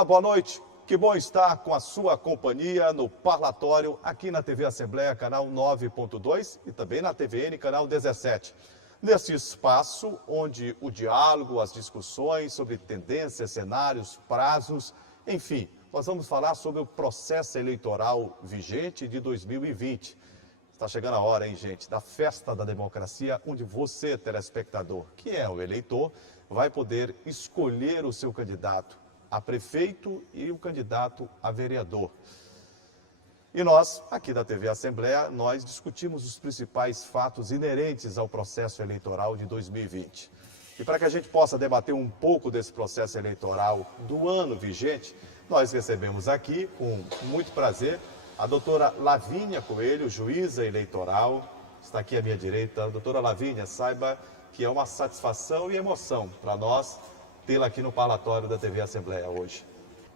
Olá, boa noite. Que bom estar com a sua companhia no Parlatório, aqui na TV Assembleia, canal 9.2 e também na TVN, canal 17. Nesse espaço onde o diálogo, as discussões sobre tendências, cenários, prazos, enfim, nós vamos falar sobre o processo eleitoral vigente de 2020. Está chegando a hora, hein, gente, da festa da democracia, onde você, telespectador, que é o eleitor, vai poder escolher o seu candidato a prefeito e o candidato a vereador. E nós, aqui da TV Assembleia, nós discutimos os principais fatos inerentes ao processo eleitoral de 2020. E para que a gente possa debater um pouco desse processo eleitoral do ano vigente, nós recebemos aqui, com muito prazer, a doutora Lavínia Coelho, juíza eleitoral. Está aqui à minha direita. Doutora Lavínia, saiba que é uma satisfação e emoção para nós tê-la aqui no Parlatório da TV Assembleia hoje.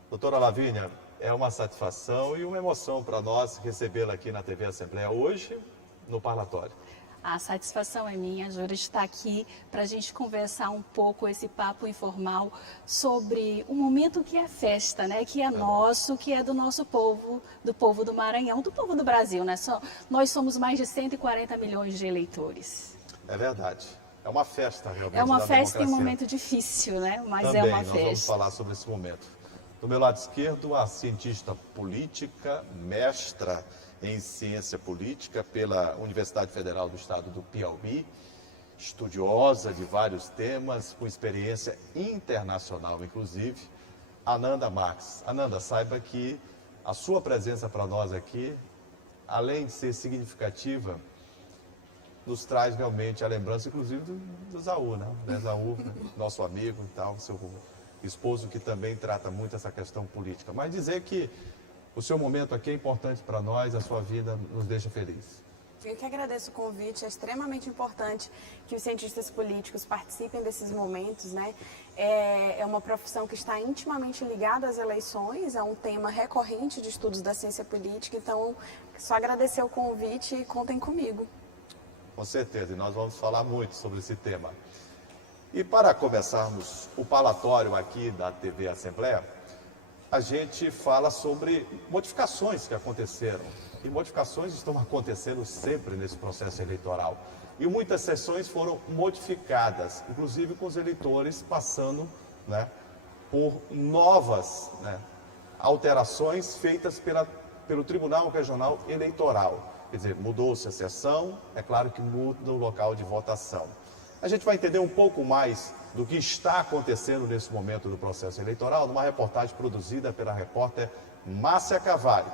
Doutora Lavínia, é uma satisfação e uma emoção para nós recebê-la aqui na TV Assembleia hoje no Parlatório. A satisfação é minha, Júlio, estar aqui para a gente conversar um pouco, esse papo informal sobre um momento que é festa, né? Que é nosso, que é do nosso povo do Maranhão, do povo do Brasil, né? Nós somos mais de 140 milhões de eleitores. É verdade. É uma festa, realmente. É uma da festa em um democracia. momento difícil, né? Mas Também, é uma nós festa. vamos falar sobre esse momento. Do meu lado esquerdo, a cientista política, mestra em ciência política pela Universidade Federal do Estado do Piauí, estudiosa de vários temas, com experiência internacional, inclusive, Ananda Marques. Ananda, saiba que a sua presença para nós aqui, além de ser significativa, nos traz realmente a lembrança, inclusive, do Zaú, né? Zaú, nosso amigo e tal, seu esposo que também trata muito essa questão política. Mas dizer que o seu momento aqui é importante para nós, a sua vida nos deixa felizes. Eu que agradeço o convite, é extremamente importante que os cientistas políticos participem desses momentos, né? É uma profissão que está intimamente ligada às eleições, é um tema recorrente de estudos da ciência política, então só agradecer o convite e contem comigo. Com certeza, e nós vamos falar muito sobre esse tema. E para começarmos o parlatório aqui da TV Assembleia, a gente fala sobre modificações que aconteceram. E modificações estão acontecendo sempre nesse processo eleitoral. E muitas sessões foram modificadas, inclusive com os eleitores passando, né, por novas, né, alterações feitas pelo Tribunal Regional Eleitoral. Quer dizer, mudou-se a sessão, é claro que muda o local de votação. A gente vai entender um pouco mais do que está acontecendo nesse momento do processo eleitoral, numa reportagem produzida pela repórter Márcia Carvalho,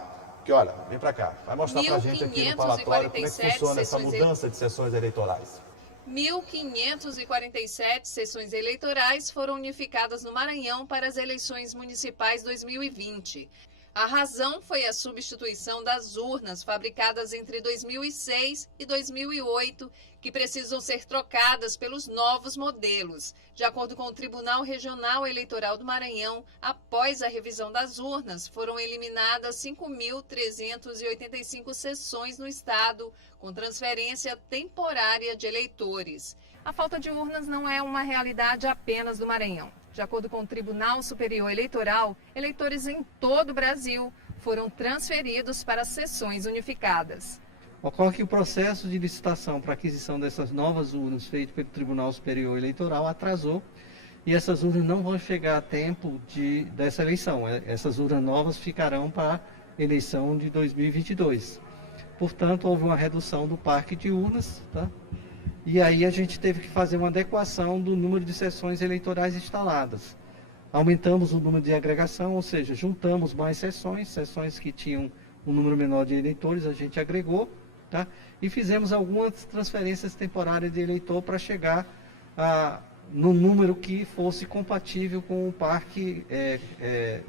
que, olha, vem para cá, vai mostrar para a gente aqui no Parlatório como é que funciona essa mudança de sessões eleitorais. 1.547 sessões eleitorais foram unificadas no Maranhão para as eleições municipais 2020. A razão foi a substituição das urnas fabricadas entre 2006 e 2008, que precisam ser trocadas pelos novos modelos. De acordo com o Tribunal Regional Eleitoral do Maranhão, após a revisão das urnas, foram eliminadas 5.385 sessões no estado, com transferência temporária de eleitores. A falta de urnas não é uma realidade apenas do Maranhão. De acordo com o Tribunal Superior Eleitoral, eleitores em todo o Brasil foram transferidos para sessões unificadas. Ocorre que o processo de licitação para aquisição dessas novas urnas feito pelo Tribunal Superior Eleitoral atrasou e essas urnas não vão chegar a tempo dessa eleição. Essas urnas novas ficarão para a eleição de 2022. Portanto, houve uma redução do parque de urnas, tá? E aí a gente teve que fazer uma adequação do número de sessões eleitorais instaladas. Aumentamos o número de agregação, ou seja, juntamos mais sessões que tinham um número menor de eleitores, a gente agregou, tá? E fizemos algumas transferências temporárias de eleitor para chegar no número que fosse compatível com o parque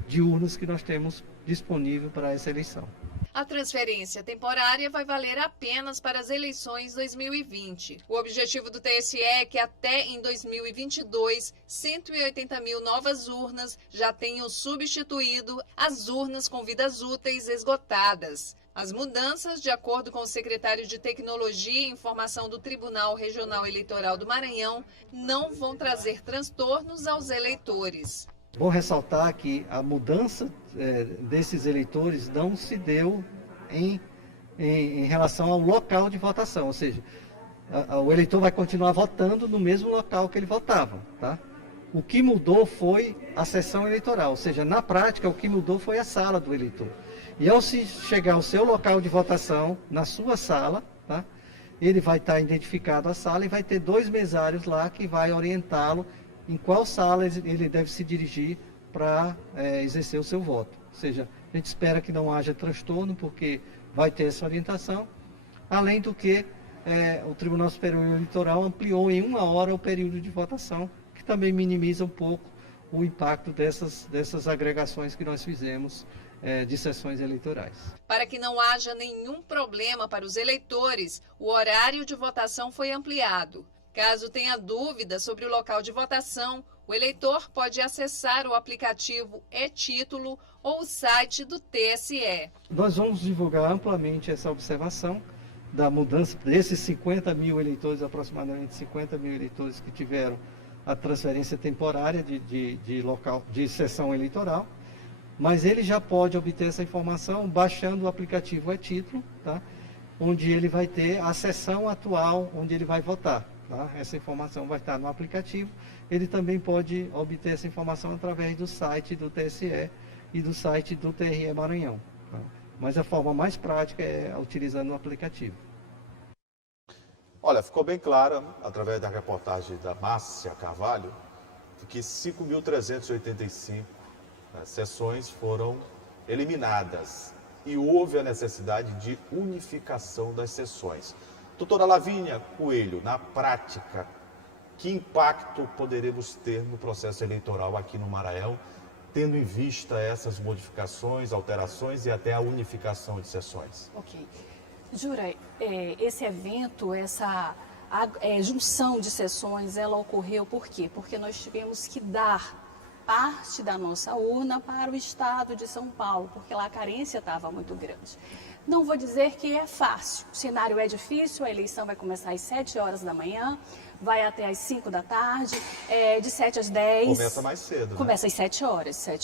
de urnas que nós temos disponível para essa eleição. A transferência temporária vai valer apenas para as eleições 2020. O objetivo do TSE é que até em 2022, 180 mil novas urnas já tenham substituído as urnas com vidas úteis esgotadas. As mudanças, de acordo com o secretário de Tecnologia e Informação do Tribunal Regional Eleitoral do Maranhão, não vão trazer transtornos aos eleitores. Bom ressaltar que a mudança desses eleitores não se deu em relação ao local de votação, ou seja, o eleitor vai continuar votando no mesmo local que ele votava, tá? O que mudou foi a sessão eleitoral, ou seja, na prática o que mudou foi a sala do eleitor. E ao se chegar ao seu local de votação, na sua sala, tá? Ele vai estar identificado a sala e vai ter 2 mesários lá que vai orientá-lo em qual sala ele deve se dirigir para exercer o seu voto. Ou seja, a gente espera que não haja transtorno, porque vai ter essa orientação, além do que o Tribunal Superior Eleitoral ampliou em 1 hora o período de votação, que também minimiza um pouco o impacto dessas agregações que nós fizemos de sessões eleitorais. Para que não haja nenhum problema para os eleitores, o horário de votação foi ampliado. Caso tenha dúvida sobre o local de votação, o eleitor pode acessar o aplicativo e-Título ou o site do TSE. Nós vamos divulgar amplamente essa observação da mudança desses 50 mil eleitores, aproximadamente 50 mil eleitores que tiveram a transferência temporária de sessão eleitoral, mas ele já pode obter essa informação baixando o aplicativo e-Título, tá? Onde ele vai ter a sessão atual onde ele vai votar. Tá? Essa informação vai estar no aplicativo. Ele também pode obter essa informação através do site do TSE e do site do TRE Maranhão. Tá? Mas a forma mais prática é utilizando o aplicativo. Olha, ficou bem clara, através da reportagem da Márcia Carvalho, que 5.385 sessões foram eliminadas e houve a necessidade de unificação das sessões. Doutora Lavínia Coelho, na prática, que impacto poderemos ter no processo eleitoral aqui no Maranhão, tendo em vista essas modificações, alterações e até a unificação de sessões? Ok. Jura, esse evento, essa junção de sessões, ela ocorreu por quê? Porque nós tivemos que dar parte da nossa urna para o estado de São Paulo, porque lá a carência estava muito grande. Não vou dizer que é fácil, o cenário é difícil, a eleição vai começar às 7 horas da manhã, vai até às 5 da tarde, de 7 às 10... Começa mais cedo, Começa às 7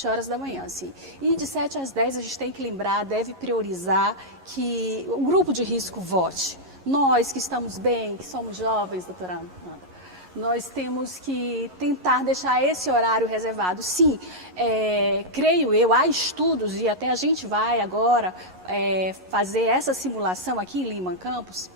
horas da manhã, sim. E de 7 às 10 a gente tem que lembrar, deve priorizar que o grupo de risco vote. Nós que estamos bem, que somos jovens, doutora Amanda, nós temos que tentar deixar esse horário reservado. Sim, creio eu, há estudos, e até a gente vai agora fazer essa simulação aqui em Lima Campos,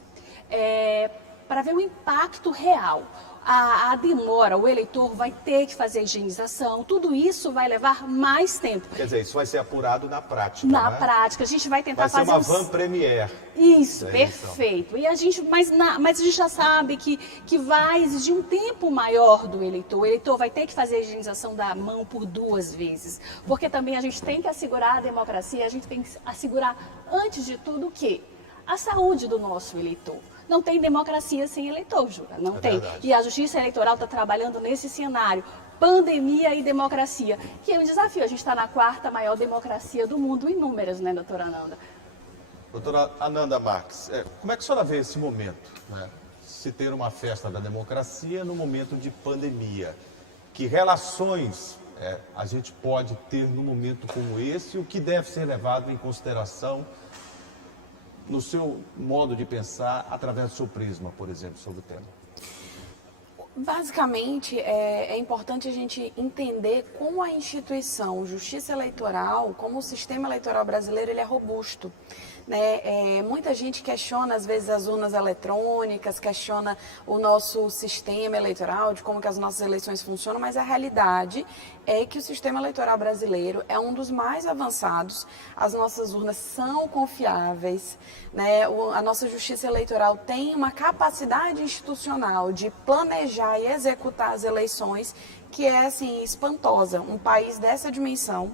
para ver o impacto real. A demora, o eleitor vai ter que fazer a higienização, tudo isso vai levar mais tempo. Quer dizer, isso vai ser apurado na prática, Na né? prática, a gente vai tentar vai fazer... ser uma van premier. Isso, perfeito. E a gente, mas a gente já sabe que vai exigir um tempo maior do eleitor. O eleitor vai ter que fazer a higienização da mão por 2 vezes. Porque também a gente tem que assegurar a democracia, a gente tem que assegurar, antes de tudo, o quê? A saúde do nosso eleitor. Não tem democracia sem eleitor, Jura, não tem. Verdade. E a Justiça Eleitoral está trabalhando nesse cenário, pandemia e democracia, que é um desafio. A gente está na 4ª maior democracia do mundo em números, né, doutora Ananda? Doutora Ananda Marques, como é que a senhora vê esse momento, né? Se ter uma festa da democracia no momento de pandemia? Que relações a gente pode ter num momento como esse e o que deve ser levado em consideração no seu modo de pensar, através do seu prisma, por exemplo, sobre o tema? Basicamente, é importante a gente entender como a instituição Justiça Eleitoral, como o sistema eleitoral brasileiro, ele é robusto. Né? Muita gente questiona, às vezes, as urnas eletrônicas, questiona o nosso sistema eleitoral, de como que as nossas eleições funcionam, mas a realidade é que o sistema eleitoral brasileiro é um dos mais avançados, as nossas urnas são confiáveis, né? A nossa Justiça Eleitoral tem uma capacidade institucional de planejar e executar as eleições que é, assim, espantosa. Um país dessa dimensão,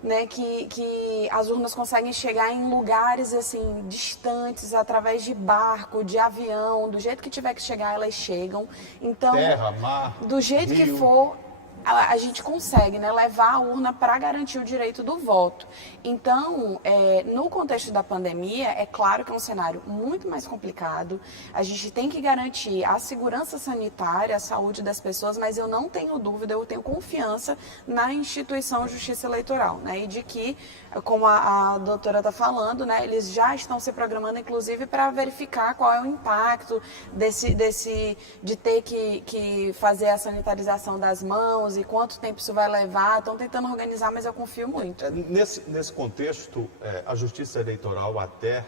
né, que as urnas conseguem chegar em lugares assim distantes através de barco, de avião, do jeito que tiver que chegar, elas chegam. Então, terra, mar, do jeito rio. que for, a gente consegue, né, levar a urna para garantir o direito do voto. Então, no contexto da pandemia, é claro que é um cenário muito mais complicado. A gente tem que garantir a segurança sanitária, a saúde das pessoas, mas eu não tenho dúvida, eu tenho confiança na instituição Justiça Eleitoral, né, e de que, como a doutora está falando, né, eles já estão se programando, inclusive, para verificar qual é o impacto de ter que fazer a sanitarização das mãos e quanto tempo isso vai levar. Estão tentando organizar, mas eu confio muito. Nesse contexto, a Justiça Eleitoral até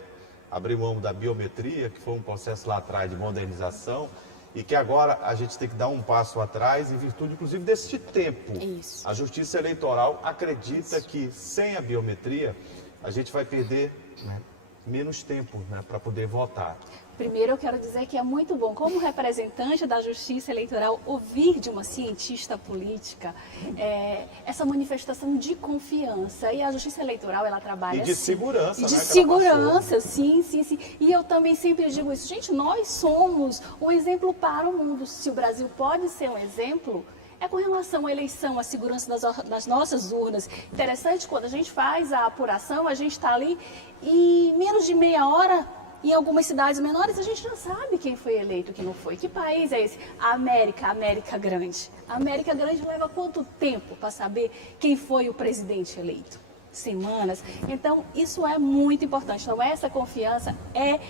abriu mão da biometria, que foi um processo lá atrás de modernização, e que agora a gente tem que dar um passo atrás em virtude, inclusive, desse tempo. Isso. A Justiça Eleitoral acredita que sem a biometria a gente vai perder, né, menos tempo, né, para poder votar. Primeiro, eu quero dizer que é muito bom, como representante da Justiça Eleitoral, ouvir de uma cientista política essa manifestação de confiança. E a Justiça Eleitoral, ela trabalha... E de assim, segurança, e de né, segurança, sim. E eu também sempre digo isso. Gente, nós somos um exemplo para o mundo. Se o Brasil pode ser um exemplo... É com relação à eleição, à segurança das nossas urnas. Interessante, quando a gente faz a apuração, a gente está ali e menos de meia hora, em algumas cidades menores, a gente já sabe quem foi eleito, quem não foi. Que país é esse? A América Grande. A América Grande leva quanto tempo para saber quem foi o presidente eleito? Semanas. Então, isso é muito importante. Então, essa confiança é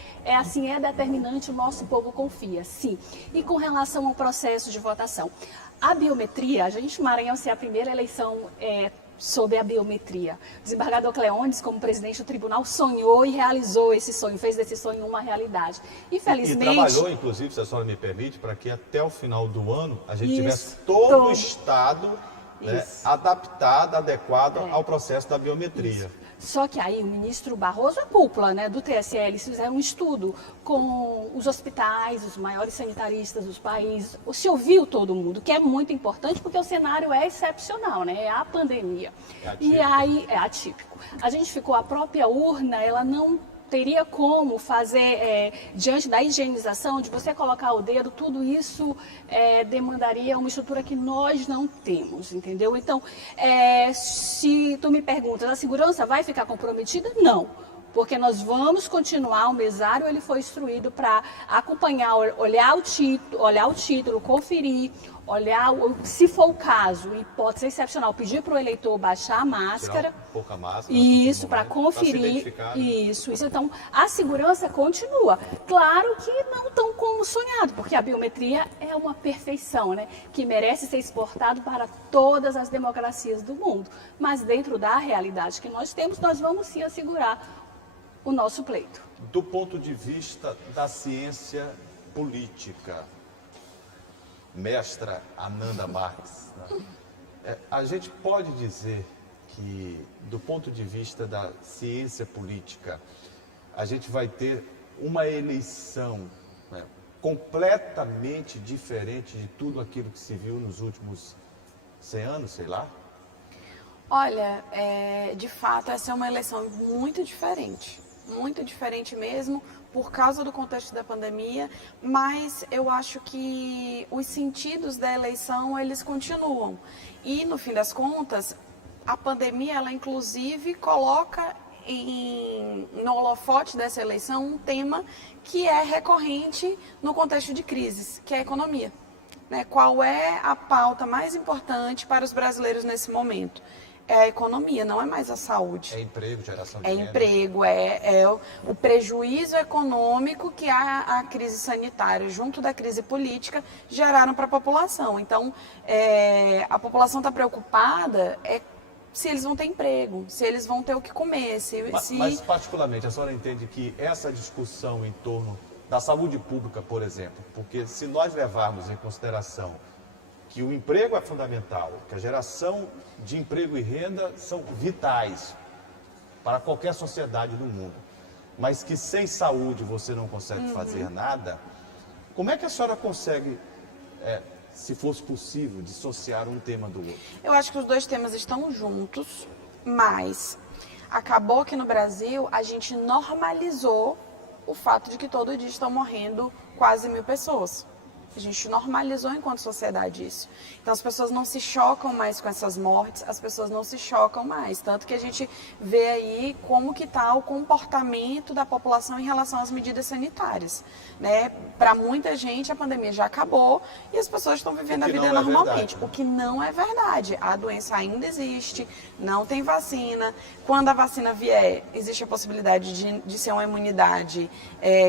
determinante, o nosso povo confia, sim. E com relação ao processo de votação, a biometria, a gente, Maranhão, ser a primeira eleição sob a biometria. O desembargador Cleones, como presidente do tribunal, sonhou e realizou esse sonho, fez desse sonho uma realidade. Infelizmente... E trabalhou, inclusive, se a senhora me permite, para que até o final do ano a gente tivesse todo todo o Estado, né, adaptado, adequado ao processo da biometria. Isso. Só que aí o ministro Barroso, a cúpula, né, do TSE, eles fizeram um estudo com os hospitais, os maiores sanitaristas dos países, se ouviu todo mundo, que é muito importante porque o cenário é excepcional, né, é a pandemia. E aí é atípico. A gente ficou, a própria urna, ela não teria como fazer, diante da higienização, de você colocar o dedo, tudo isso demandaria uma estrutura que nós não temos, entendeu? Então, se tu me perguntas, a segurança vai ficar comprometida? Não. Porque nós vamos continuar, o mesário ele foi instruído para acompanhar, olhar o título, conferir, olhar, se for o caso, hipótese excepcional, pedir para o eleitor baixar a máscara. Tirar um pouco a máscara. Isso, para conferir. Isso. Então, a segurança continua. Claro que não tão como sonhado, porque a biometria é uma perfeição, né? Que merece ser exportado para todas as democracias do mundo. Mas dentro da realidade que nós temos, nós vamos sim assegurar o nosso pleito. Do ponto de vista da ciência política, mestra Ananda Marques, né? A gente pode dizer que, do ponto de vista da ciência política, a gente vai ter uma eleição, né, completamente diferente de tudo aquilo que se viu nos últimos 100 anos, sei lá? Olha, de fato, essa é uma eleição muito diferente mesmo, por causa do contexto da pandemia, mas eu acho que os sentidos da eleição, eles continuam. E, no fim das contas, a pandemia, ela inclusive coloca no holofote dessa eleição um tema que é recorrente no contexto de crises, que é a economia. Né? Qual é a pauta mais importante para os brasileiros nesse momento? É a economia, não é mais a saúde. É emprego, geração de renda. É emprego, o prejuízo econômico que a crise sanitária, junto da crise política, geraram para a população. Então, a população está preocupada se eles vão ter emprego, se eles vão ter o que comer. Mas, particularmente, a senhora entende que essa discussão em torno da saúde pública, por exemplo, porque se nós levarmos em consideração que o emprego é fundamental, que a geração de emprego e renda são vitais para qualquer sociedade do mundo, mas que sem saúde você não consegue fazer nada, como é que a senhora consegue, se fosse possível, dissociar um tema do outro? Eu acho que os dois temas estão juntos, mas acabou que no Brasil a gente normalizou o fato de que todo dia estão morrendo quase 1.000 pessoas. A gente normalizou enquanto sociedade isso. Então as pessoas não se chocam mais com essas mortes, as pessoas não se chocam mais. Tanto que a gente vê aí como que está o comportamento da população em relação às medidas sanitárias. Né? Para muita gente a pandemia já acabou e as pessoas estão vivendo a vida normalmente. O que não é verdade. A doença ainda existe, não tem vacina. Quando a vacina vier, existe a possibilidade de ser uma imunidade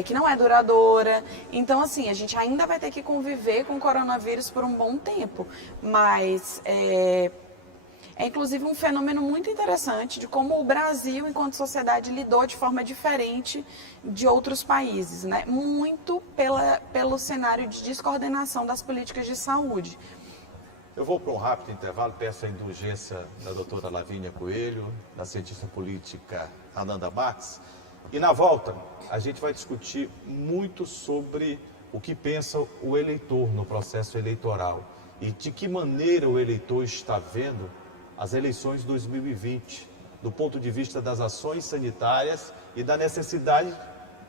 que não é duradoura. Então, assim, a gente ainda vai ter que conviver com o coronavírus por um bom tempo. Mas é inclusive um fenômeno muito interessante de como o Brasil, enquanto sociedade, lidou de forma diferente de outros países, né? Muito pelo cenário de descoordenação das políticas de saúde. Eu vou para um rápido intervalo, peço a indulgência da doutora Lavínia Coelho, da cientista política Ananda Max. E na volta, a gente vai discutir muito sobre o que pensa o eleitor no processo eleitoral e de que maneira o eleitor está vendo as eleições de 2020, do ponto de vista das ações sanitárias e da necessidade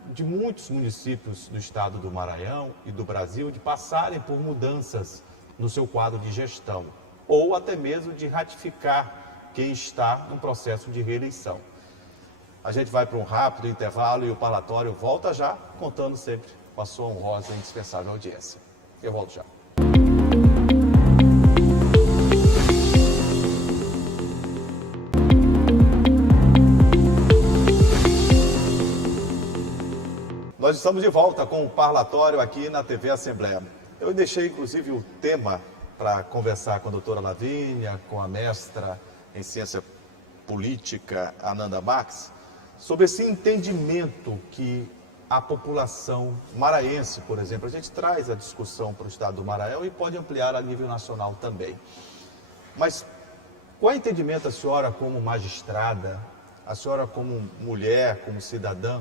de muitos municípios do estado do Maranhão e do Brasil de passarem por mudanças no seu quadro de gestão, ou até mesmo de ratificar quem está no processo de reeleição. A gente vai para um rápido intervalo e o parlatório volta já, contando sempre com a sua honrosa e indispensável audiência. Eu volto já. Nós estamos de volta com o parlatório aqui na TV Assembleia. Eu deixei, inclusive, o tema para conversar com a doutora Lavínia, com a mestra em ciência política, Ananda Max, sobre esse entendimento que a população maranhense, por exemplo, a gente traz a discussão para o estado do Maranhão e pode ampliar a nível nacional também. Mas qual é o entendimento a senhora como magistrada, a senhora como mulher, como cidadã,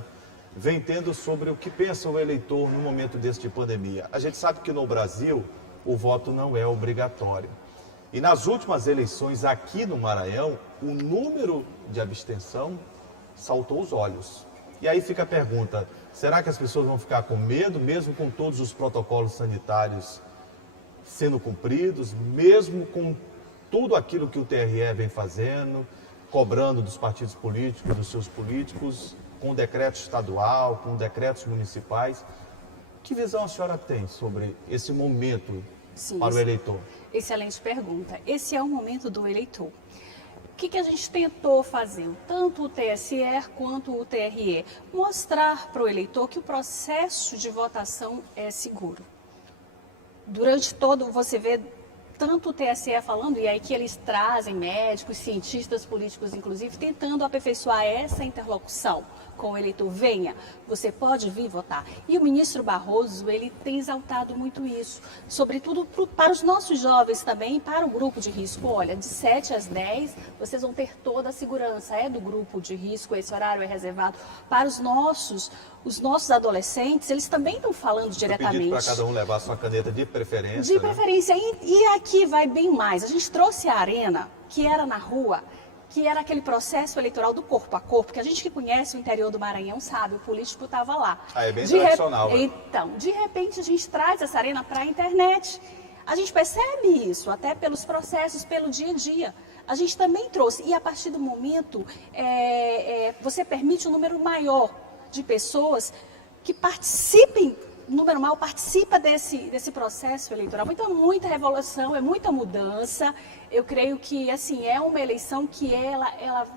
vem tendo sobre o que pensa o eleitor no momento deste pandemia? A gente sabe que no Brasil o voto não é obrigatório. E nas últimas eleições aqui no Maranhão, o número de abstenção saltou os olhos. E aí fica a pergunta, será que as pessoas vão ficar com medo, mesmo com todos os protocolos sanitários sendo cumpridos, mesmo com tudo aquilo que o TRE vem fazendo, cobrando dos partidos políticos, dos seus políticos, com decreto estadual, com decretos municipais? Que visão a senhora tem sobre esse momento para o eleitor? Excelente pergunta. Esse é o momento do eleitor. O que a gente tentou fazer, tanto o TSE quanto o TRE? Mostrar para o eleitor que o processo de votação é seguro. Durante todo, você vê tanto o TSE falando, e aí que eles trazem médicos, cientistas políticos, inclusive, tentando aperfeiçoar essa interlocução com o eleitor. Venha, você pode vir votar. E o ministro Barroso, ele tem exaltado muito isso, sobretudo para os nossos jovens também, para o grupo de risco. Olha, de 7 às 10, vocês vão ter toda a segurança, é do grupo de risco, esse horário é reservado para os nossos adolescentes, eles também estão falando diretamente. Pedido para cada um levar a sua caneta de preferência. De preferência. E aqui vai bem mais. A gente trouxe a arena, que era na rua, que era aquele processo eleitoral do corpo a corpo, que a gente que conhece o interior do Maranhão sabe, o político estava lá. Ah, é bem tradicional. Então, de repente a gente traz essa arena para a internet. A gente percebe isso, até pelos processos, pelo dia a dia. A gente também trouxe. E a partir do momento, você permite um número maior de pessoas que participem, o número maior participa desse processo eleitoral. Então, é muita revolução, é muita mudança. Eu creio que, assim, é uma eleição que ela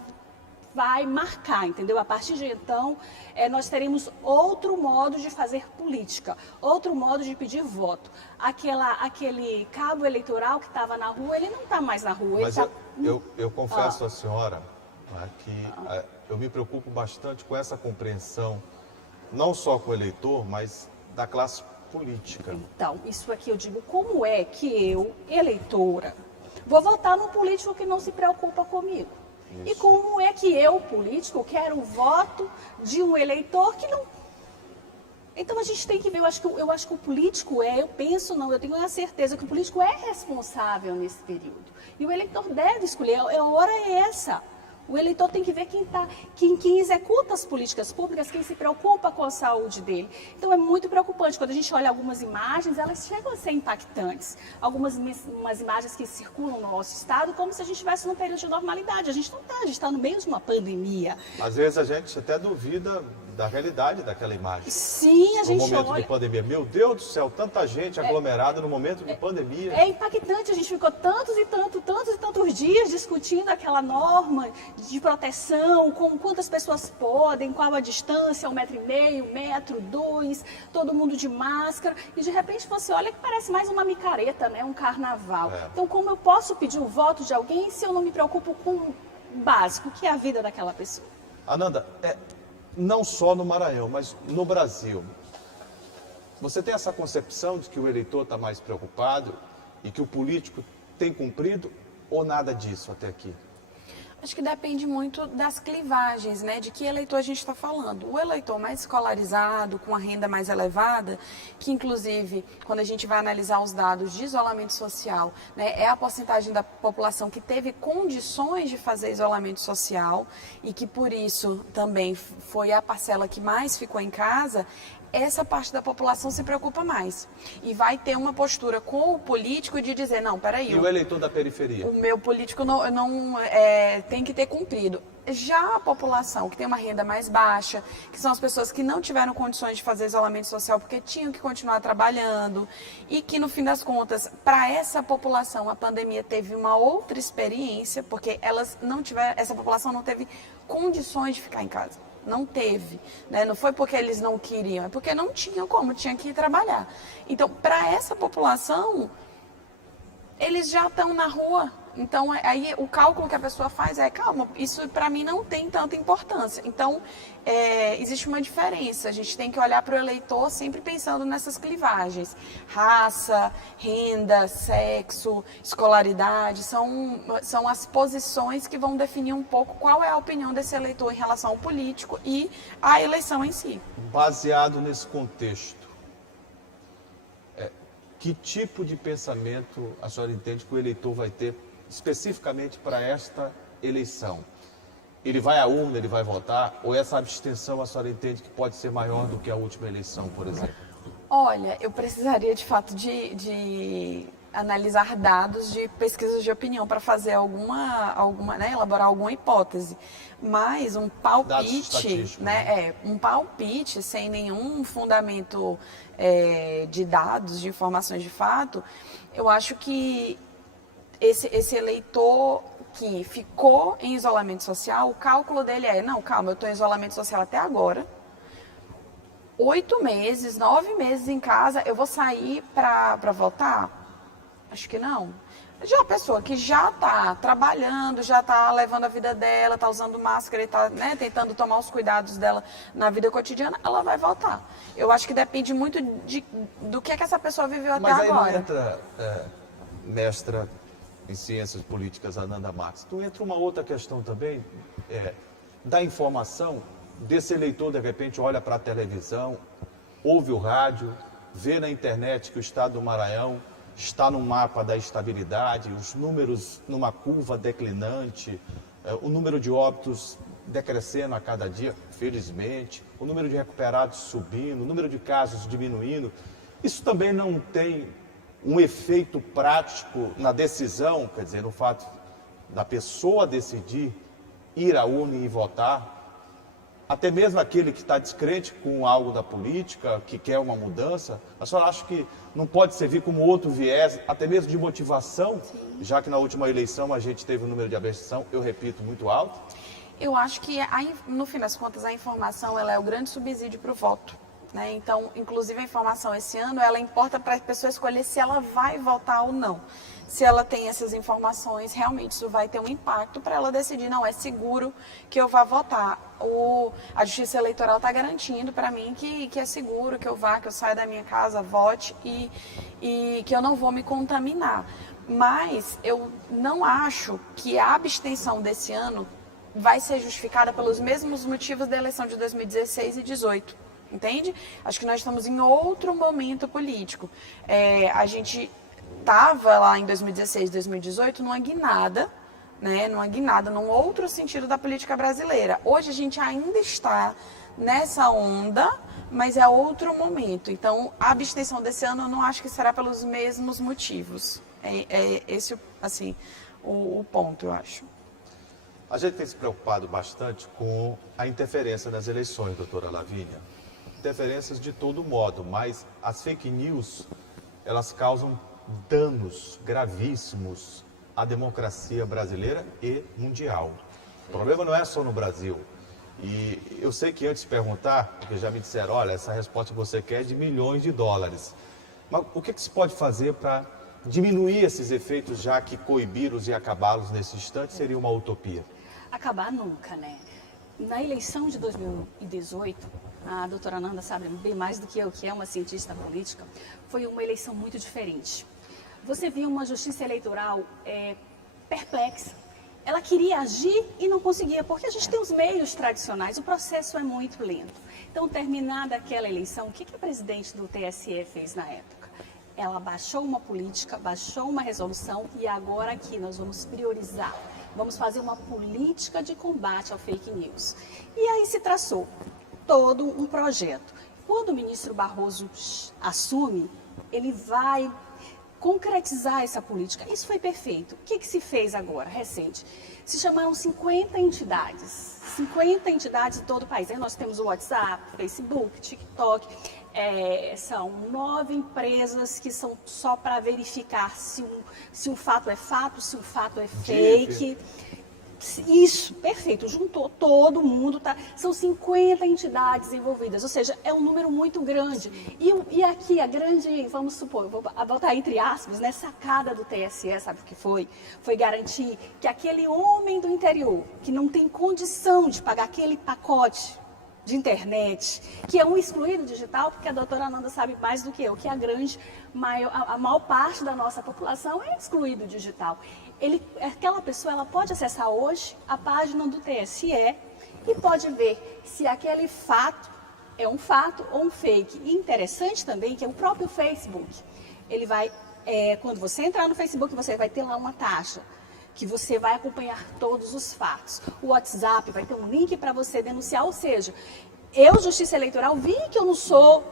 vai marcar, entendeu? A partir de então, nós teremos outro modo de fazer política, outro modo de pedir voto. Aquele cabo eleitoral que estava na rua, ele não está mais na rua. Mas eu confesso à senhora que eu me preocupo bastante com essa compreensão, não só com o eleitor, mas da classe política. Então, isso aqui eu digo, como é que eu, eleitora, vou votar num político que não se preocupa comigo? Isso. E como é que eu, político, quero o voto de um eleitor que não... Então a gente tem que ver, eu acho que o político eu tenho a certeza que o político é responsável nesse período. E o eleitor deve escolher, a hora é essa. O eleitor tem que ver quem executa as políticas públicas, quem se preocupa com a saúde dele. Então é muito preocupante. Quando a gente olha algumas imagens, elas chegam a ser impactantes. Umas imagens que circulam no nosso estado como se a gente estivesse num período de normalidade. A gente não está, a gente está no meio de uma pandemia. Às vezes a gente até duvida da realidade daquela imagem. Sim, a gente no momento olha... de pandemia. Meu Deus do céu, tanta gente aglomerada no momento de pandemia. É impactante, a gente ficou tantos e tantos dias discutindo aquela norma de proteção, com quantas pessoas podem, qual a distância, 1,5 m, 1,2 m, todo mundo de máscara, e de repente você olha que parece mais uma micareta, né? Um carnaval. Então, como eu posso pedir o voto de alguém se eu não me preocupo com o básico, que é a vida daquela pessoa? Ananda, não só no Maranhão, mas no Brasil, você tem essa concepção de que o eleitor está mais preocupado e que o político tem cumprido ou nada disso até aqui? Acho que depende muito das clivagens, né? De que eleitor a gente está falando. O eleitor mais escolarizado, com a renda mais elevada, que inclusive, quando a gente vai analisar os dados de isolamento social, né, é a porcentagem da população que teve condições de fazer isolamento social e que por isso também foi a parcela que mais ficou em casa. Essa parte da população se preocupa mais e vai ter uma postura com o político de dizer, não, peraí... E o eleitor da periferia? O meu político não tem que ter cumprido. Já a população que tem uma renda mais baixa, que são as pessoas que não tiveram condições de fazer isolamento social porque tinham que continuar trabalhando e que, no fim das contas, para essa população, a pandemia teve uma outra experiência, porque essa população não teve condições de ficar em casa. Não teve, né? Não foi porque eles não queriam, é porque não tinham como, tinha que ir trabalhar. Então, para essa população, eles já estão na rua. Então, aí o cálculo que a pessoa faz é, calma, isso para mim não tem tanta importância. Então, existe uma diferença. A gente tem que olhar para o eleitor sempre pensando nessas clivagens. Raça, renda, sexo, escolaridade, são as posições que vão definir um pouco qual é a opinião desse eleitor em relação ao político e à eleição em si. Baseado nesse contexto, que tipo de pensamento a senhora entende que o eleitor vai ter especificamente para esta eleição? Ele vai à urna, ele vai votar, ou essa abstenção a senhora entende que pode ser maior do que a última eleição, por exemplo? Olha, eu precisaria de fato de analisar dados de pesquisas de opinião para fazer elaborar alguma hipótese. Mas um palpite, né, um palpite sem nenhum fundamento de dados, de informações de fato, eu acho que esse eleitor que ficou em isolamento social, o cálculo dele não, calma, eu estou em isolamento social até agora, 8 meses, 9 meses em casa, eu vou sair para votar? Acho que não. Já a pessoa que já está trabalhando, já está levando a vida dela, está usando máscara e está, né, tentando tomar os cuidados dela na vida cotidiana, ela vai votar. Eu acho que depende muito do que essa pessoa viveu até agora. Mas aí não entra, mestra em Ciências Políticas, Ananda Marques, tu entra uma outra questão também, da informação, desse eleitor, de repente, olha para a televisão, ouve o rádio, vê na internet que o estado do Maranhão está no mapa da estabilidade, os números numa curva declinante, o número de óbitos decrescendo a cada dia, felizmente, o número de recuperados subindo, o número de casos diminuindo. Isso também não tem um efeito prático na decisão, quer dizer, no fato da pessoa decidir ir à urna e votar, até mesmo aquele que está descrente com algo da política, que quer uma mudança, a senhora acha que não pode servir como outro viés, até mesmo de motivação, já que na última eleição a gente teve um número de abstenção, eu repito, muito alto? Eu acho que, no fim das contas, a informação ela é o grande subsídio para o voto. Né? Então, inclusive a informação esse ano, ela importa para a pessoa escolher se ela vai votar ou não. Se ela tem essas informações, realmente isso vai ter um impacto para ela decidir, não, é seguro que eu vá votar. A Justiça Eleitoral está garantindo para mim que é seguro que eu vá, que eu saia da minha casa, vote e que eu não vou me contaminar. Mas eu não acho que a abstenção desse ano vai ser justificada pelos mesmos motivos da eleição de 2016 e 2018. Entende? Acho que nós estamos em outro momento político. A gente estava lá em 2016, 2018 numa guinada, né, numa guinada, num outro sentido da política brasileira. Hoje a gente ainda está nessa onda, mas é outro momento. Então, a abstenção desse ano eu não acho que será pelos mesmos motivos. É esse, assim, o ponto, eu acho. A gente tem se preocupado bastante com a interferência nas eleições, doutora Lavínia. Interferências de todo modo, mas as fake news, elas causam danos gravíssimos à democracia brasileira e mundial. O problema não é só no Brasil. E eu sei que antes de perguntar, porque já me disseram, olha, essa resposta que você quer é de milhões de dólares. Mas o que se pode fazer para diminuir esses efeitos, já que coibi-los e acabá-los nesse instante seria uma utopia? Acabar nunca, né? Na eleição de 2018, a doutora Nanda sabe bem mais do que eu, que é uma cientista política, foi uma eleição muito diferente. Você viu uma justiça eleitoral perplexa. Ela queria agir e não conseguia, porque a gente tem os meios tradicionais, o processo é muito lento. Então, terminada aquela eleição, o que a presidente do TSE fez na época? Ela baixou uma política, baixou uma resolução e agora aqui nós vamos priorizar. Vamos fazer uma política de combate ao fake news. E aí se traçou todo um projeto. Quando o ministro Barroso assume, ele vai concretizar essa política. Isso foi perfeito. O que se fez agora, recente? Se chamaram 50 entidades. 50 entidades de todo o país. Aí nós temos o WhatsApp, Facebook, TikTok. São 9 empresas que são só para verificar se um fato é fato, se um fato é fake. Isso, perfeito, juntou todo mundo, tá? São 50 entidades envolvidas, ou seja, é um número muito grande. E aqui a grande, vamos supor, vou botar entre aspas, né, sacada do TSE, sabe o que foi? Foi garantir que aquele homem do interior, que não tem condição de pagar aquele pacote de internet, que é um excluído digital, porque a doutora Nanda sabe mais do que eu, que a maior parte da nossa população é excluído digital. Aquela pessoa ela pode acessar hoje a página do TSE e pode ver se aquele fato é um fato ou um fake. E interessante também que é o próprio Facebook, ele vai, quando você entrar no Facebook, você vai ter lá uma taxa que você vai acompanhar todos os fatos. O WhatsApp vai ter um link para você denunciar, ou seja, eu, Justiça Eleitoral, vi que eu não sou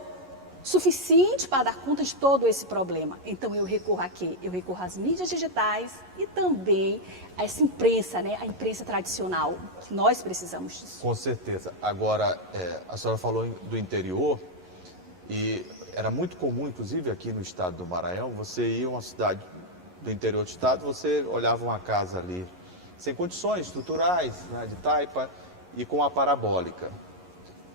suficiente para dar conta de todo esse problema. Então eu recorro a quê? Eu recorro às mídias digitais e também a essa imprensa, né? A imprensa tradicional, que nós precisamos disso. Com certeza. Agora, a senhora falou do interior e era muito comum, inclusive aqui no estado do Maranhão, você ia a uma cidade do interior do estado, você olhava uma casa ali sem condições estruturais, né, de taipa e com a parabólica.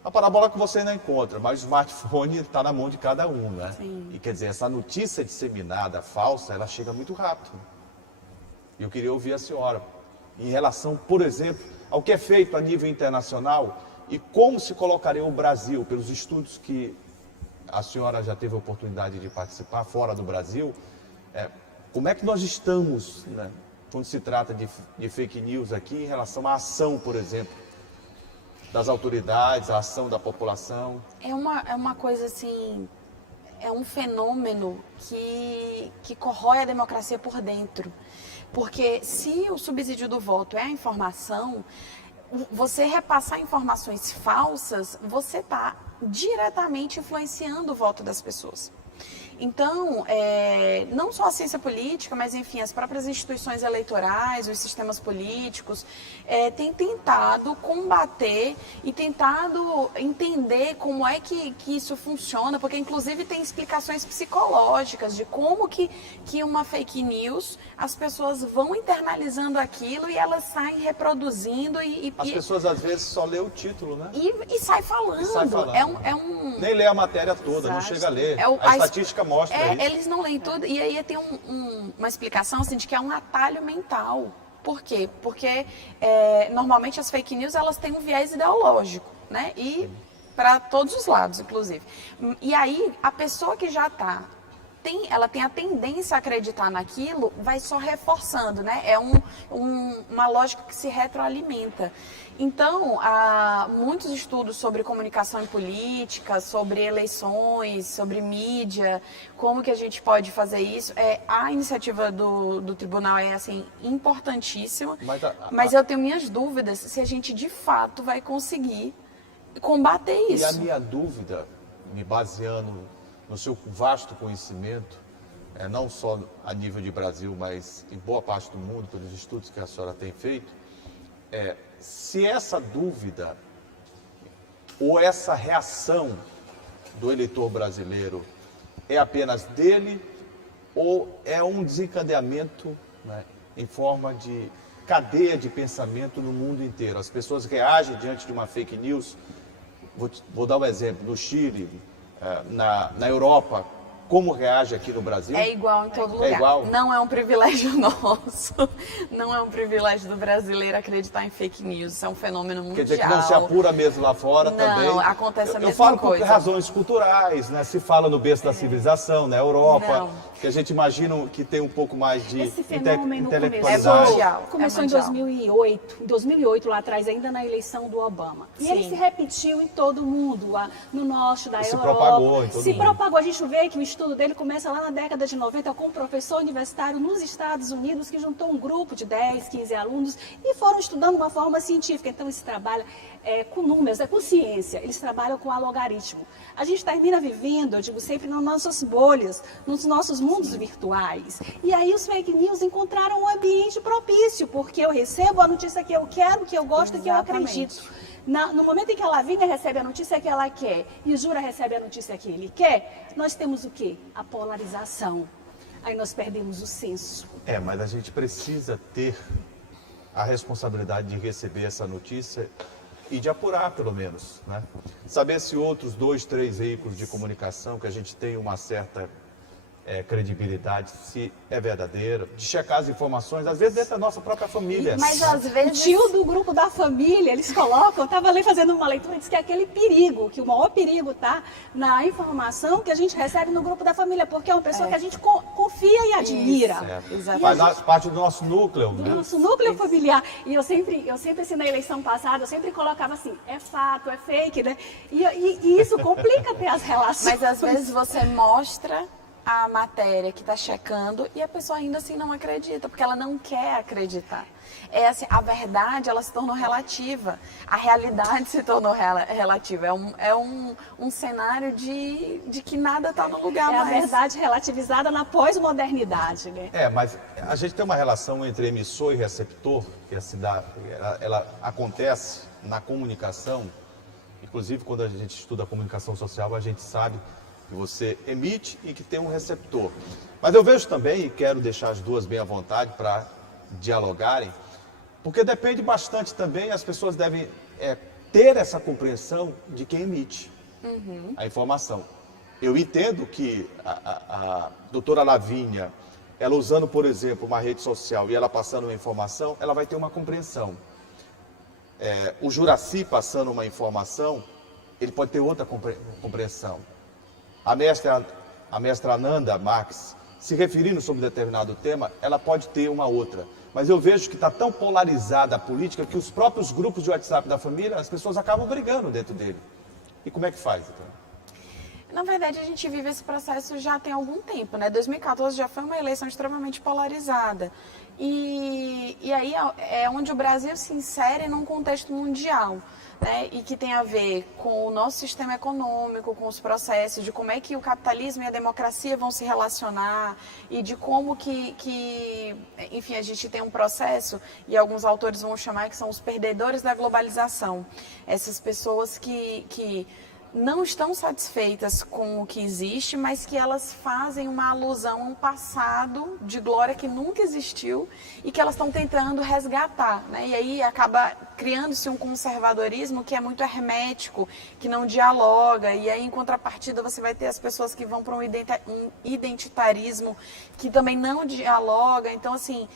A parabólica você ainda encontra, mas o smartphone está na mão de cada um, né? Sim. E quer dizer, essa notícia disseminada, falsa, ela chega muito rápido. E eu queria ouvir a senhora em relação, por exemplo, ao que é feito a nível internacional e como se colocaria o Brasil, pelos estudos que a senhora já teve a oportunidade de participar fora do Brasil, como é que nós estamos, né, quando se trata de fake news aqui em relação à ação, por exemplo, das autoridades, a ação da população? É uma coisa assim, é um fenômeno que corrói a democracia por dentro. Porque se o subsídio do voto é a informação, você repassar informações falsas, você está diretamente influenciando o voto das pessoas. Então, não só a ciência política, mas, enfim, as próprias instituições eleitorais, os sistemas políticos, têm tentado combater e tentado entender como é que isso funciona, porque, inclusive, tem explicações psicológicas de como que uma fake news, as pessoas vão internalizando aquilo e elas saem reproduzindo As pessoas, às vezes, só lê o título, né? E sai falando. Nem lê a matéria toda, não chega a ler. A estatística mostra isso. Eles não leem tudo, e aí tem uma explicação assim, de que é um atalho mental. Por quê? Porque normalmente as fake news elas têm um viés ideológico, né? E para todos os lados, inclusive. E aí a pessoa que já está ela tem a tendência a acreditar naquilo, vai só reforçando, né? É uma lógica que se retroalimenta. Então, há muitos estudos sobre comunicação e política, sobre eleições, sobre mídia, como que a gente pode fazer isso. A iniciativa do tribunal é, assim, importantíssima, mas eu tenho minhas dúvidas se a gente, de fato, vai conseguir combater isso. E a minha dúvida, me baseando no seu vasto conhecimento, não só a nível de Brasil, mas em boa parte do mundo, pelos estudos que a senhora tem feito, se essa dúvida ou essa reação do eleitor brasileiro é apenas dele ou é um desencadeamento, né, em forma de cadeia de pensamento no mundo inteiro. As pessoas reagem diante de uma fake news. Vou dar um exemplo, no Chile, na Europa, como reage aqui no Brasil? É igual em todo lugar. Igual. Não é um privilégio nosso, não é um privilégio do brasileiro acreditar em fake news, isso é um fenômeno mundial. Quer dizer que não se apura mesmo lá fora também? Não, acontece a mesma coisa. Eu falo coisa. por razões culturais, né? Se fala no berço da civilização, na Europa, que a gente imagina que tem um pouco mais de Esse fenômeno intelectualidade. Começou em 2008. Em 2008, lá atrás, ainda na eleição do Obama. E ele se repetiu em todo o mundo, no norte da Europa. Se propagou em todo mundo. Propagou. A gente vê que o estudo dele começa lá na década de 90 com um professor universitário nos Estados Unidos que juntou um grupo de 10, 15 alunos e foram estudando de uma forma científica. Então, esse trabalho com números, com ciência. Eles trabalham com logaritmo. A gente termina vivendo, eu digo sempre, nas nossas bolhas, nos nossos mundos virtuais. E aí os fake news encontraram um ambiente propício, porque eu recebo a notícia que eu quero, que eu gosto, que eu acredito. No momento em que a Lavínia recebe a notícia que ela quer e o Jura recebe a notícia que ele quer, nós temos o quê? A polarização. Aí nós perdemos o senso. Mas a gente precisa ter a responsabilidade de receber essa notícia e de apurar, pelo menos, né? Saber se outros 2, 3 veículos de comunicação que a gente tem uma certa credibilidade, se é verdadeiro, de checar as informações, às vezes dentro da nossa própria família. Mas às vezes... O tio do grupo da família, eles colocam, eu estava ali fazendo uma leitura, diz que é aquele perigo, que o maior perigo está na informação que a gente recebe no grupo da família, porque é uma pessoa que a gente confia e admira. Faz parte do nosso núcleo. Do nosso núcleo familiar. E eu sempre assim, na eleição passada, eu sempre colocava assim, é fato, é fake, né? E isso complica até as relações. Mas às vezes você mostra a matéria que está checando e a pessoa ainda assim não acredita, porque ela não quer acreditar. Assim, a verdade, ela se tornou relativa, a realidade se tornou relativa. É um cenário de que nada está no lugar mais. É a verdade relativizada na pós-modernidade, né? Mas a gente tem uma relação entre emissor e receptor, que ela acontece na comunicação. Inclusive, quando a gente estuda a comunicação social, a gente sabe que você emite e que tem um receptor. Mas eu vejo também, e quero deixar as duas bem à vontade para dialogarem, porque depende bastante também, as pessoas devem ter essa compreensão de quem emite a informação. Eu entendo que a doutora Lavínia, ela usando, por exemplo, uma rede social e ela passando uma informação, ela vai ter uma compreensão. O Juraci passando uma informação, ele pode ter outra compreensão. A mestra Ananda Marques, se referindo sobre determinado tema, ela pode ter uma outra. Mas eu vejo que está tão polarizada a política que os próprios grupos de WhatsApp da família, as pessoas acabam brigando dentro dele. E como é que faz, então? Na verdade, a gente vive esse processo já tem algum tempo, né? 2014 já foi uma eleição extremamente polarizada. E aí é onde o Brasil se insere num contexto mundial, né? E que tem a ver com o nosso sistema econômico, com os processos, de como é que o capitalismo e a democracia vão se relacionar e de como enfim, a gente tem um processo, e alguns autores vão chamar que são os perdedores da globalização. Essas pessoas que não estão satisfeitas com o que existe, mas que elas fazem uma alusão a um passado de glória que nunca existiu e que elas estão tentando resgatar, né? E aí acaba criando-se um conservadorismo que é muito hermético, que não dialoga, e aí em contrapartida você vai ter as pessoas que vão para um identitarismo que também não dialoga. Então, assim,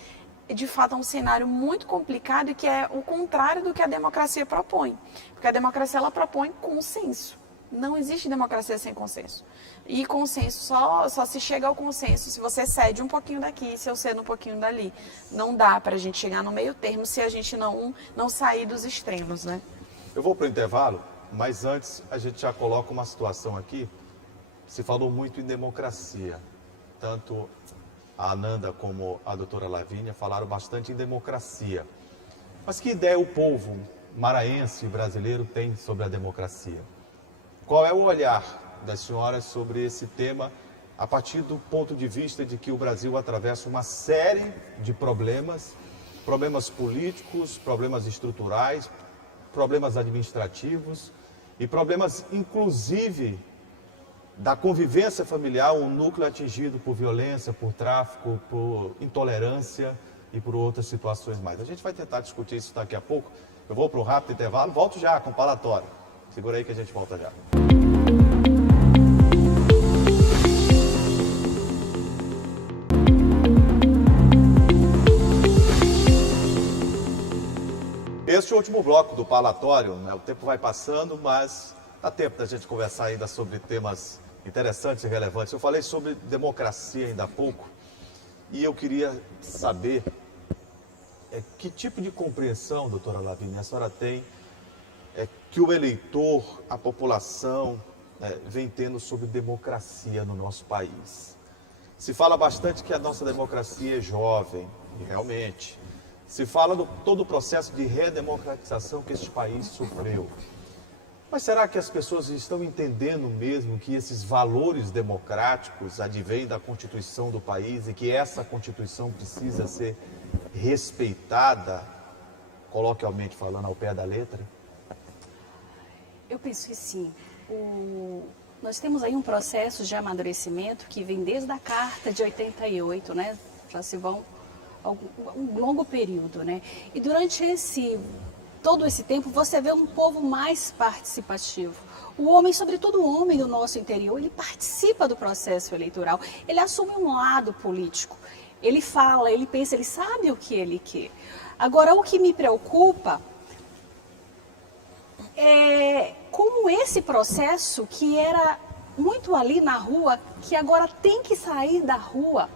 de fato é um cenário muito complicado e que é o contrário do que a democracia propõe, porque a democracia ela propõe consenso. Não existe democracia sem consenso. E consenso, só se chega ao consenso se você cede um pouquinho daqui, se eu cedo um pouquinho dali. Não dá para a gente chegar no meio termo se a gente não sair dos extremos, né? Eu vou para o intervalo, mas antes a gente já coloca uma situação aqui. Se falou muito em democracia. Tanto a Ananda como a doutora Lavínia falaram bastante em democracia. Mas que ideia o povo maranhense e brasileiro tem sobre a democracia? Qual é o olhar das senhoras sobre esse tema a partir do ponto de vista de que o Brasil atravessa uma série de problemas políticos, problemas estruturais, problemas administrativos e problemas, inclusive, da convivência familiar, um núcleo atingido por violência, por tráfico, por intolerância e por outras situações mais. A gente vai tentar discutir isso daqui a pouco. Eu vou para um rápido intervalo, volto já com o palatório. Segura aí que a gente volta já. Este é o último bloco do palatório, né? O tempo vai passando, mas dá tempo da gente conversar ainda sobre temas interessantes e relevantes. Eu falei sobre democracia ainda há pouco e eu queria saber que tipo de compreensão, doutora Lavínia, a senhora tem que o eleitor, a população, vem tendo sobre democracia no nosso país. Se fala bastante que a nossa democracia é jovem, e realmente. Se fala do todo o processo de redemocratização que este país sofreu. Mas será que as pessoas estão entendendo mesmo que esses valores democráticos advêm da Constituição do país e que essa Constituição precisa ser respeitada, coloquialmente falando, ao pé da letra? Eu penso que sim. Nós temos aí um processo de amadurecimento que vem desde a Carta de 88, né? Já se vão um longo período, né? E durante todo esse tempo, você vê um povo mais participativo. O homem, sobretudo o homem do nosso interior, ele participa do processo eleitoral, ele assume um lado político, ele fala, ele pensa, ele sabe o que ele quer. Agora, o que me preocupa é como esse processo, que era muito ali na rua, que agora tem que sair da rua,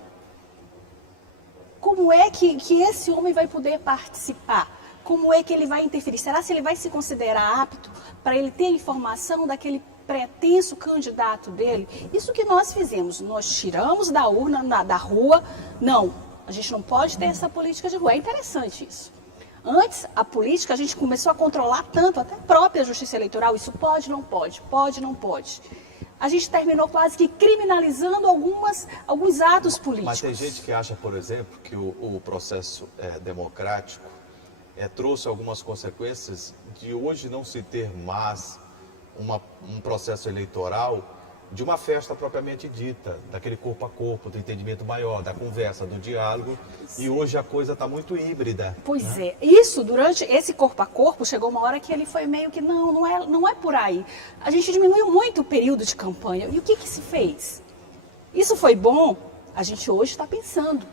como é que esse homem vai poder participar? Como é que ele vai interferir? Será que ele vai se considerar apto para ele ter informação daquele pretenso candidato dele? Isso que nós fizemos, nós tiramos da urna, da rua. Não, a gente não pode ter essa política de rua. É interessante isso. Antes, a política, a gente começou a controlar tanto, até a própria justiça eleitoral, isso pode, não pode, pode, não pode. A gente terminou quase que criminalizando alguns atos políticos. Mas tem gente que acha, por exemplo, que o processo democrático trouxe algumas consequências de hoje não se ter mais um processo eleitoral de uma festa propriamente dita, daquele corpo a corpo, do entendimento maior, da conversa, do diálogo. Sim. E hoje a coisa está muito híbrida. Pois né? é. Isso, durante esse corpo a corpo, chegou uma hora que ele foi meio que, não é por aí. A gente diminuiu muito o período de campanha. E o que se fez? Isso foi bom? A gente hoje está pensando.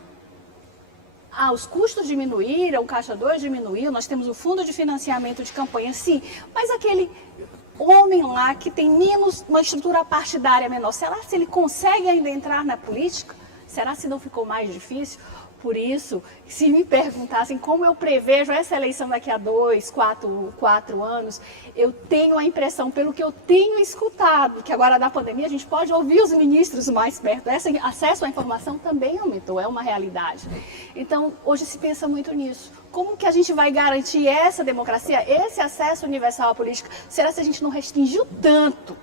Os custos diminuíram, o Caixa 2 diminuiu, nós temos o fundo de financiamento de campanha, sim, mas aquele homem lá que tem menos, uma estrutura partidária menor, será se ele consegue ainda entrar na política? Será se não ficou mais difícil? Por isso, se me perguntassem como eu prevejo essa eleição daqui a 2, 4 anos, eu tenho a impressão, pelo que eu tenho escutado, que agora na pandemia a gente pode ouvir os ministros mais perto, esse acesso à informação também aumentou, é uma realidade. Então, hoje se pensa muito nisso. Como que a gente vai garantir essa democracia, esse acesso universal à política? Será se a gente não restringiu tanto?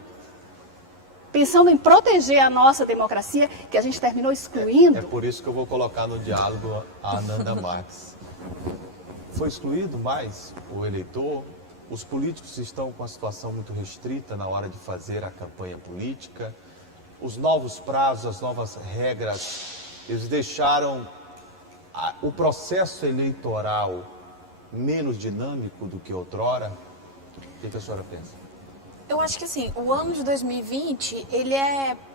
Pensando em proteger a nossa democracia, que a gente terminou excluindo. É por isso que eu vou colocar no diálogo a Ananda Marques. Foi excluído mais o eleitor? Os políticos estão com a situação muito restrita na hora de fazer a campanha política? Os novos prazos, as novas regras, eles deixaram o processo eleitoral menos dinâmico do que outrora? O que a senhora pensa? Eu acho que assim, o ano de 2020, ele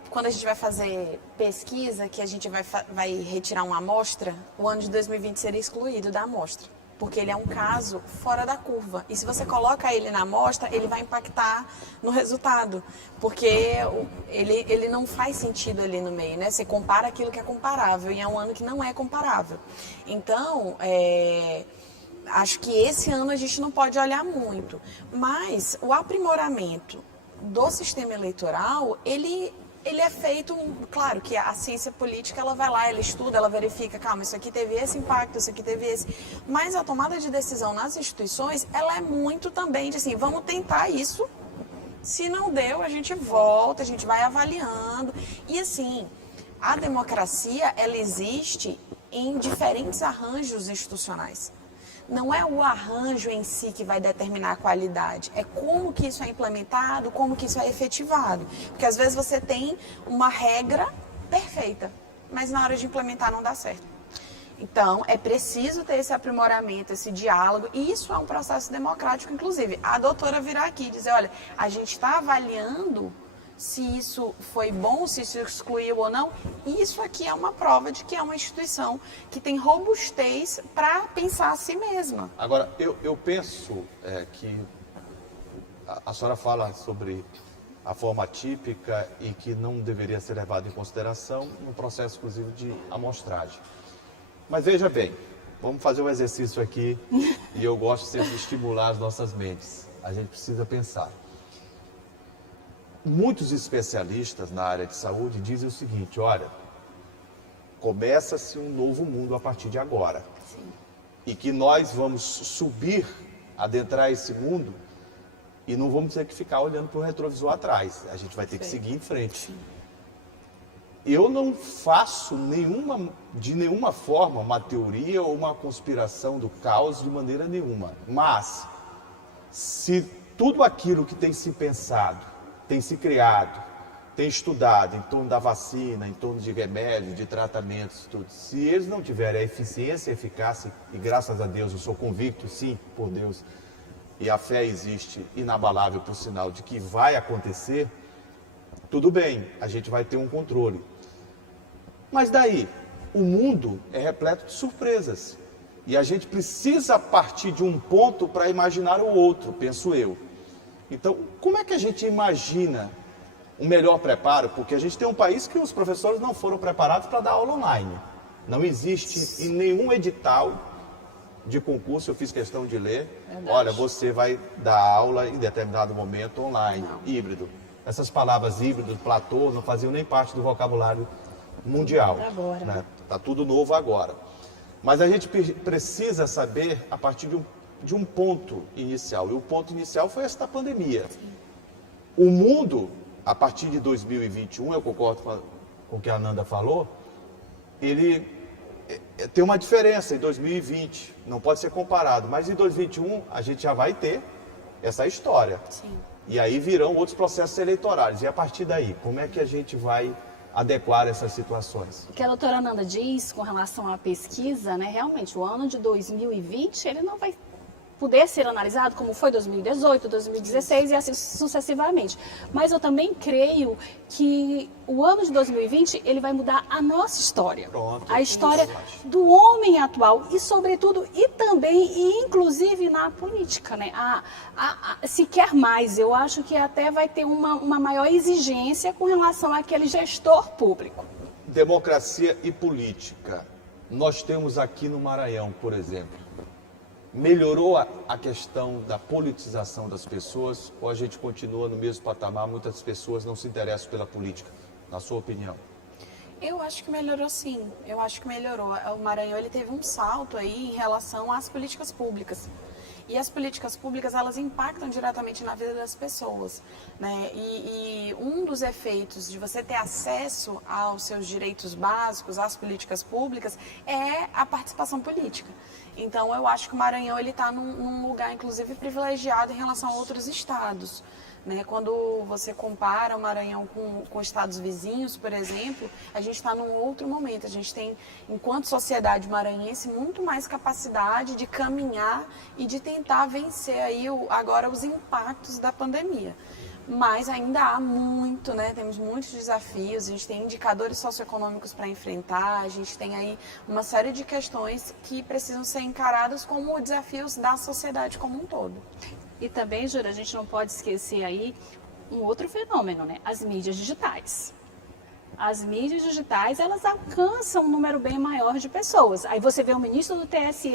quando a gente vai fazer pesquisa, que a gente vai retirar uma amostra, o ano de 2020 seria excluído da amostra. porque ele é um caso fora da curva. E se você coloca ele na amostra, ele vai impactar no resultado, porque ele não faz sentido ali no meio, né? Você compara aquilo que é comparável e é um ano que não é comparável. Então, acho que esse ano a gente não pode olhar muito, mas o aprimoramento do sistema eleitoral, ele é feito, claro que a ciência política, ela vai lá, ela estuda, ela verifica, calma, isso aqui teve esse impacto, isso aqui teve esse, mas a tomada de decisão nas instituições, ela é muito também de assim, vamos tentar isso, se não deu, a gente volta, a gente vai avaliando, e assim, a democracia, ela existe em diferentes arranjos institucionais. Não é o arranjo em si que vai determinar a qualidade, é como que isso é implementado, como que isso é efetivado. Porque às vezes você tem uma regra perfeita, mas na hora de implementar não dá certo. Então, é preciso ter esse aprimoramento, esse diálogo, e isso é um processo democrático, inclusive. A doutora virá aqui e dizer, olha, a gente está avaliando se isso foi bom, se isso excluiu ou não, e isso aqui é uma prova de que é uma instituição que tem robustez para pensar a si mesma. Agora, eu penso que a senhora fala sobre a forma atípica e que não deveria ser levada em consideração no processo, inclusive, de amostragem. Mas veja bem, vamos fazer um exercício aqui, e eu gosto sempre de estimular as nossas mentes. A gente precisa pensar. Muitos especialistas na área de saúde dizem o seguinte, olha, começa-se um novo mundo a partir de agora. Sim. E que nós vamos subir, adentrar esse mundo e não vamos ter que ficar olhando para o retrovisor atrás. A gente vai ter que seguir em frente. Eu não faço de nenhuma forma uma teoria ou uma conspiração do caos de maneira nenhuma. Mas, se tudo aquilo que tem se pensado, tem se criado, tem estudado em torno da vacina, em torno de remédios, de tratamentos, tudo. Se eles não tiverem a eficiência e eficácia, e graças a Deus eu sou convicto, sim, por Deus, e a fé existe inabalável por sinal de que vai acontecer, tudo bem, a gente vai ter um controle. Mas daí, o mundo é repleto de surpresas. E a gente precisa partir de um ponto para imaginar o outro, penso eu. Então, como é que a gente imagina um melhor preparo? Porque a gente tem um país que os professores não foram preparados para dar aula online. Não existe em nenhum edital de concurso, eu fiz questão de ler, olha, você vai dar aula em determinado momento online, híbrido. Essas palavras híbrido, platô, não faziam nem parte do vocabulário mundial. Né? Tá tudo novo agora. Mas a gente precisa saber a partir de um ponto inicial. E o ponto inicial foi esta pandemia. Sim. O mundo, a partir de 2021, eu concordo com o que a Ananda falou, ele tem uma diferença em 2020, não pode ser comparado, mas em 2021 a gente já vai ter essa história. Sim. E aí virão outros processos eleitorais. E a partir daí, como é que a gente vai adequar essas situações? O que a doutora Ananda diz com relação à pesquisa, né, realmente o ano de 2020 ele não vai poder ser analisado como foi 2018, 2016 e assim sucessivamente. Mas eu também creio que o ano de 2020 ele vai mudar a nossa história. Pronto, a história do homem atual e sobretudo e também e inclusive na política, né? Se quer mais, eu acho que até vai ter uma maior exigência com relação àquele gestor público. Democracia e política. Nós temos aqui no Maranhão, por exemplo, melhorou a questão da politização das pessoas ou a gente continua no mesmo patamar? Muitas pessoas não se interessam pela política, na sua opinião? Eu acho que melhorou sim, eu acho que melhorou. O Maranhão ele teve um salto aí em relação às políticas públicas. E as políticas públicas, elas impactam diretamente na vida das pessoas, né? E um dos efeitos de você ter acesso aos seus direitos básicos, às políticas públicas, é a participação política. Então, eu acho que o Maranhão está num lugar, inclusive, privilegiado em relação a outros estados. Né? Quando você compara o Maranhão com estados vizinhos, por exemplo, a gente está num outro momento. A gente tem, enquanto sociedade maranhense, muito mais capacidade de caminhar e de tentar vencer aí agora os impactos da pandemia. Mas ainda há muito, né? Temos muitos desafios, a gente tem indicadores socioeconômicos para enfrentar, a gente tem aí uma série de questões que precisam ser encaradas como desafios da sociedade como um todo. E também, Júlia, a gente não pode esquecer aí um outro fenômeno, né? As mídias digitais. As mídias digitais, elas alcançam um número bem maior de pessoas. Aí você vê o ministro do TSE,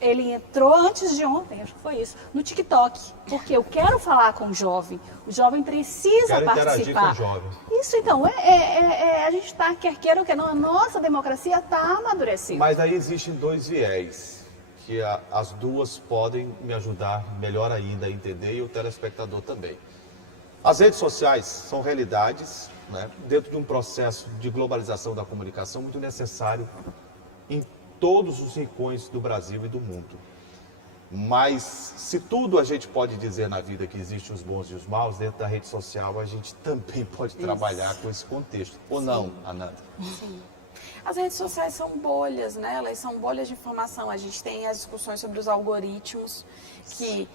ele entrou antes de ontem, acho que foi isso, no TikTok. Porque eu quero falar com o jovem precisa Quero interagir participar. com o jovem. Isso, então, a gente está, quer queira ou quer não, a nossa democracia está amadurecendo. Mas aí existem dois viés, que as duas podem me ajudar melhor ainda a entender e o telespectador também. As redes sociais são realidades, né, dentro de um processo de globalização da comunicação muito necessário em todos os rincões do Brasil e do mundo. Mas se tudo a gente pode dizer na vida que existem os bons e os maus, dentro da rede social a gente também pode trabalhar com esse contexto. Ou não, Ananda? Sim. As redes sociais são bolhas, né? Elas são bolhas de informação. A gente tem as discussões sobre os algoritmos, que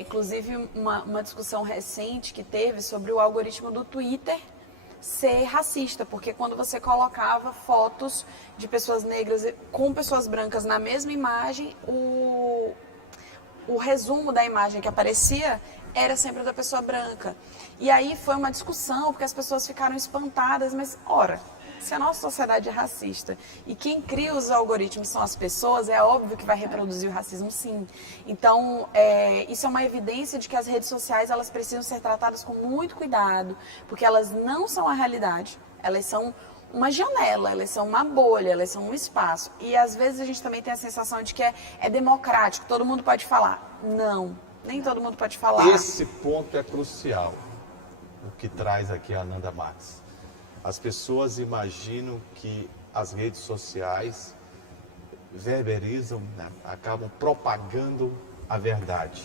inclusive uma discussão recente que teve sobre o algoritmo do Twitter ser racista, porque quando você colocava fotos de pessoas negras com pessoas brancas na mesma imagem, o resumo da imagem que aparecia era sempre da pessoa branca. E aí foi uma discussão, porque as pessoas ficaram espantadas, mas, ora, se a nossa sociedade é racista e quem cria os algoritmos são as pessoas, é óbvio que vai reproduzir o racismo, sim. Então, isso é uma evidência de que as redes sociais elas precisam ser tratadas com muito cuidado, porque elas não são a realidade, elas são uma janela, elas são uma bolha, elas são um espaço. E às vezes a gente também tem a sensação de que é democrático, todo mundo pode falar. Não, nem todo mundo pode falar. Esse ponto é crucial, o que traz aqui a Ananda Marques. As pessoas imaginam que as redes sociais verberizam, né, acabam propagando a verdade.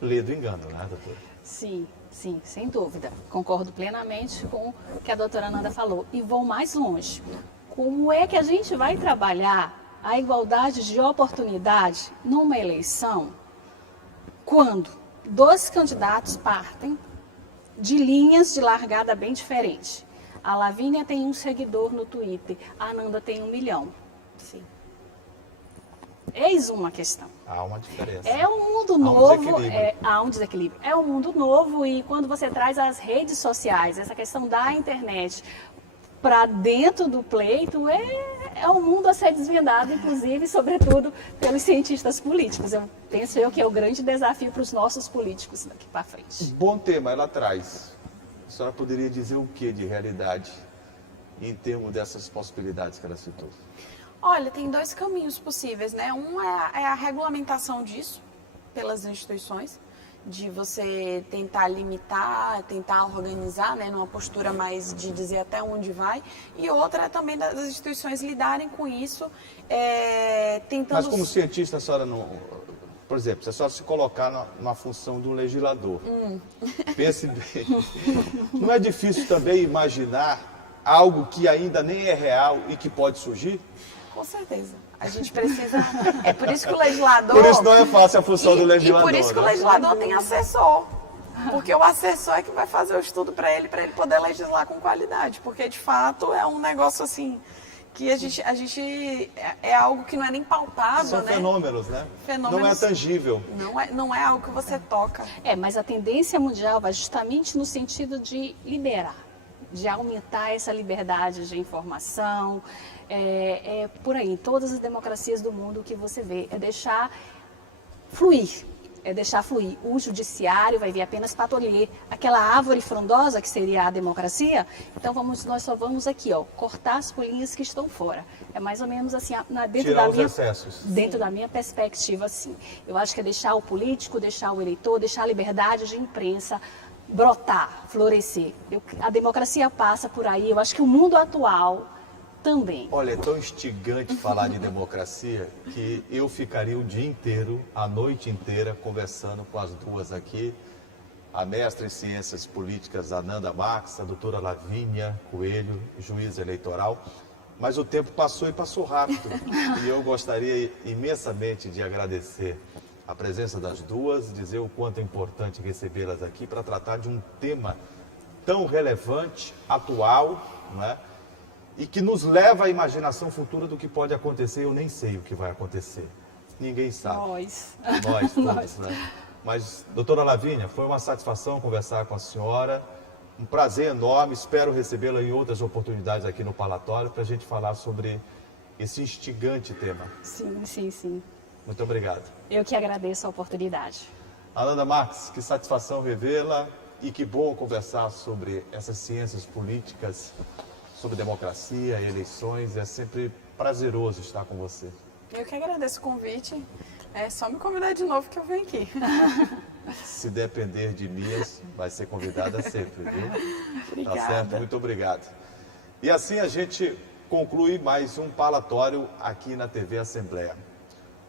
Lê do engano, né, doutora? Sim, sim, sem dúvida. Concordo plenamente com o que a doutora Ananda falou. E vou mais longe. Como é que a gente vai trabalhar a igualdade de oportunidade numa eleição quando dois candidatos partem de linhas de largada bem diferentes? A Lavínia tem um seguidor no Twitter, a Ananda tem 1 milhão. Sim. Eis uma questão. Há uma diferença. É um mundo Há um novo, desequilíbrio. há um desequilíbrio. É um mundo novo e quando você traz as redes sociais, essa questão da internet para dentro do pleito, é um mundo a ser desvendado, inclusive, sobretudo, pelos cientistas políticos. Eu penso que é o grande desafio para os nossos políticos daqui para frente. Bom tema ela traz. A senhora poderia dizer o que de realidade em termos dessas possibilidades que ela citou? Olha, tem dois caminhos possíveis, né? Um é a regulamentação disso pelas instituições, de você tentar limitar, tentar organizar, né, numa postura mais de dizer até onde vai. E outra é também das instituições lidarem com isso, tentando... Mas como cientista, a senhora não... Por exemplo, se a senhora se colocar na função do legislador, pense bem, não é difícil também imaginar algo que ainda nem é real e que pode surgir? Com certeza. A gente precisa... É por isso que o legislador... Por isso não é fácil a função do legislador. E por isso que o legislador tem assessor. Porque o assessor é que vai fazer o estudo para ele poder legislar com qualidade. Porque, de fato, é um negócio assim... que a gente é algo que não é nem palpável, São né? fenômenos, né? Fenômenos, não é tangível. Não é algo que você toca. Mas a tendência mundial vai justamente no sentido de liberar, de aumentar essa liberdade de informação. Por aí, em todas as democracias do mundo, o que você vê é deixar fluir. O judiciário vai vir apenas para tolher aquela árvore frondosa que seria a democracia. Então nós só vamos aqui, cortar as folhinhas que estão fora. É mais ou menos assim, Tirar os excessos. Dentro da minha perspectiva, sim. Eu acho que é deixar o político, deixar o eleitor, deixar a liberdade de imprensa brotar, florescer. A democracia passa por aí. Eu acho que o mundo atual também. Olha, é tão instigante falar de democracia que eu ficaria o dia inteiro, a noite inteira, conversando com as duas aqui. A mestra em Ciências Políticas, Ananda Marques, a doutora Lavínia Coelho, juíza eleitoral. Mas o tempo passou e passou rápido. E eu gostaria imensamente de agradecer a presença das duas, dizer o quanto é importante recebê-las aqui para tratar de um tema tão relevante, atual, não é? E que nos leva à imaginação futura do que pode acontecer. Eu nem sei o que vai acontecer. Ninguém sabe. Nós. Nós todos, né? Mas, doutora Lavínia, foi uma satisfação conversar com a senhora. Um prazer enorme. Espero recebê-la em outras oportunidades aqui no Parlatório para a gente falar sobre esse instigante tema. Sim, sim, sim. Muito obrigado. Eu que agradeço a oportunidade. Ananda Marques, que satisfação revê-la e que bom conversar sobre essas ciências políticas, sobre democracia e eleições. É sempre prazeroso estar com você. Eu que agradeço o convite. É só me convidar de novo que eu venho aqui. Se depender de mim, vai ser convidada sempre, viu? Obrigada. Tá certo? Muito obrigado. E assim a gente conclui mais um Parlatório aqui na TV Assembleia.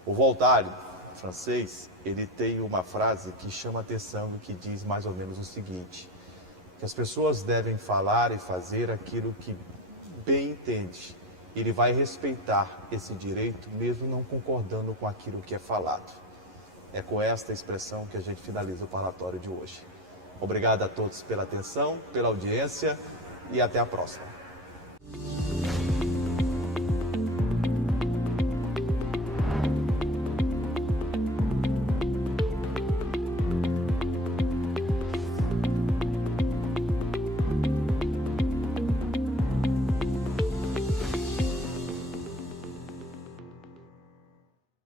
O Voltaire, francês, ele tem uma frase que chama atenção e que diz mais ou menos o seguinte: que as pessoas devem falar e fazer aquilo que bem entende. Ele vai respeitar esse direito mesmo não concordando com aquilo que é falado. É com esta expressão que a gente finaliza o parlatório de hoje. Obrigado a todos pela atenção, pela audiência e até a próxima.